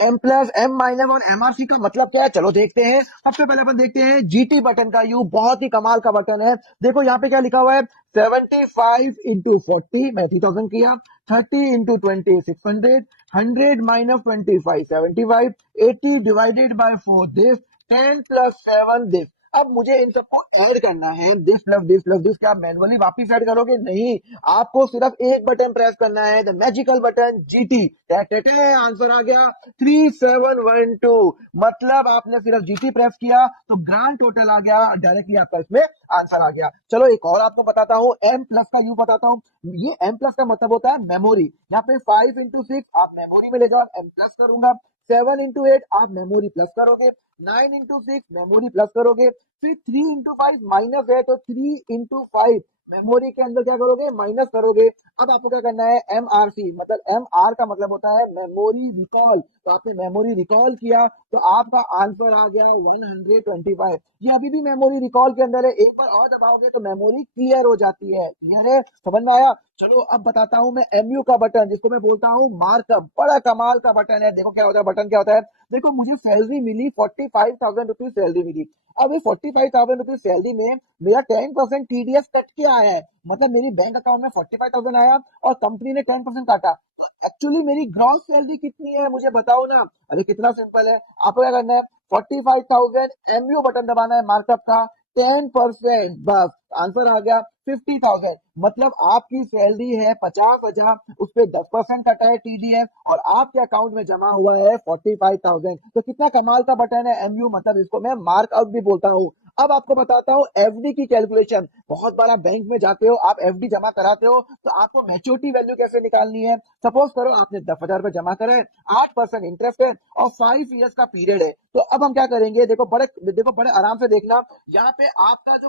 M plus M minus और MRC का मतलब क्या है, चलो देखते हैं। सबसे पहले अपन देखते हैं जीटी बटन का यू, बहुत ही कमाल का बटन है। देखो यहाँ पे क्या लिखा हुआ है, 75 इंटू 40 मैं 3000 किया, 30 into 20 600, 100 - 25 75, 80 divided by 4 this, 10 + 7 this. अब मुझे इन सबको ऐड करना है, दिस क्या मैनुअली वापिस ऐड करोगे? नहीं, आपको सिर्फ एक बटन प्रेस करना है, the magical button GT. Answer आ गया 3712। मतलब आपने सिर्फ जीटी प्रेस किया तो ग्रांड टोटल आ गया, डायरेक्टली आपका इसमें आंसर आ गया। चलो एक और आपको बताता हूँ, एम प्लस का यू बताता हूँ। ये एम प्लस का मतलब होता है मेमोरी। यहाँ पे 5 इंटू 6 आप मेमोरी में ले जाओ, एम प्लस करूंगा। 7 इंटू 8 आप मेमोरी प्लस करोगे। 9 इंटू 6 मेमोरी प्लस करोगे। फिर 3 इंटू 5 माइनस है तो 3 इंटू 5 मेमोरी के अंदर क्या करोगे, माइनस करोगे। अब आपको क्या करना है, एम आर सी, मतलब एम आर का मतलब होता है मेमोरी रिकॉल। तो आपने मेमोरी रिकॉल किया तो आपका आंसर आ गया 125। ये अभी भी मेमोरी रिकॉल के अंदर है, एक बार और दबाओगे तो मेमोरी क्लियर हो जाती है। क्लियर है, समझ में आया? चलो अब बताता हूं मैं एमयू का बटन, जिसको मैं बोलता हूँ मार्कअप। बड़ा कमाल का बटन है। देखो क्या होता है, बटन क्या होता है। देखो मुझे सैलरी मिली, 45,000 रुपीज सैलरी मिली। अब ये 45,000 रुपीज सैलरी में मेरा 10% टीडीएस कट के आया है। मतलब मेरी बैंक अकाउंट में 45,000 आया और कंपनी ने 10% काटा। तो एक्चुअली मेरी ग्रॉस सैलरी कितनी है, मुझे बताओ ना। अरे कितना सिंपल है, आपको क्या करना है, 45,000 एमयू बटन दबाना है मार्कअप का, 10% बस, आंसर आ गया 50,000। मतलब आपकी सैलरी है 50,000, उस पर 10% कटा है टीडीएस और आपके अकाउंट में जमा हुआ है 45,000। तो कितना कमाल का बटन है एमयू, मतलब इसको मैं मार्कअप भी बोलता हूँ। अब आपको बताता हूँ एफडी की कैलकुलेशन। बहुत बड़ा बैंक में जाते हो आप, एफडी जमा कराते हो तो आपको मैच्योरिटी वैल्यू कैसे निकालनी है। सपोज करो आपने 10,000 रुपए जमा करा है, 8% इंटरेस्ट है और 5 ईयर्स का पीरियड है। तो अब हम क्या करेंगे, देखो बड़े आराम से देखना। यहाँ पे आपका जो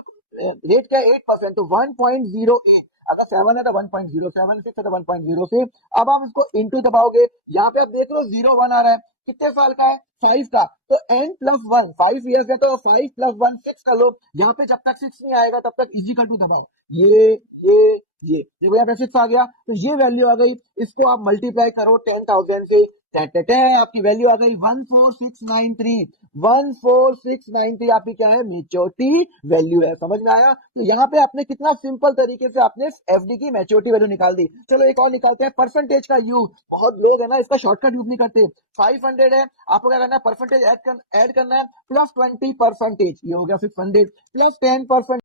रेट क्या है, 8%, तो 1.08। अगर 7 है तो 1.07, 6 है तो 1.06। अब आप इसको इंटू दबाओगे, यहाँ पे आप देख लो 0 1 आ रहा है। कितने साल का है, 5 का। तो n+1, 5 ईयर्स है तो 5 + 1 6 कर लो। यहाँ पे जब तक 6 नहीं आएगा तब तक इजिकल टू दबाओ। ये ये ये देखो यहाँ पे 6 आ गया तो ये वैल्यू आ गई। इसको आप मल्टीप्लाई करो 10,000 से, आपकी वैल्यू आ गई 14693। 14693 आपकी क्या है, मेच्योरिटी वैल्यू है। समझ में आया? तो यहाँ पे आपने कितना सिंपल तरीके से आपने एफडी की मेच्योरिटी वैल्यू निकाल दी। चलो एक और निकालते हैं, परसेंटेज का यूज। बहुत लोग है ना इसका शॉर्टकट यूज नहीं करते। 500 है, आपको क्या करना है, परसेंटेज ऐड करना है, +20%। ये हो गया 600 +10%।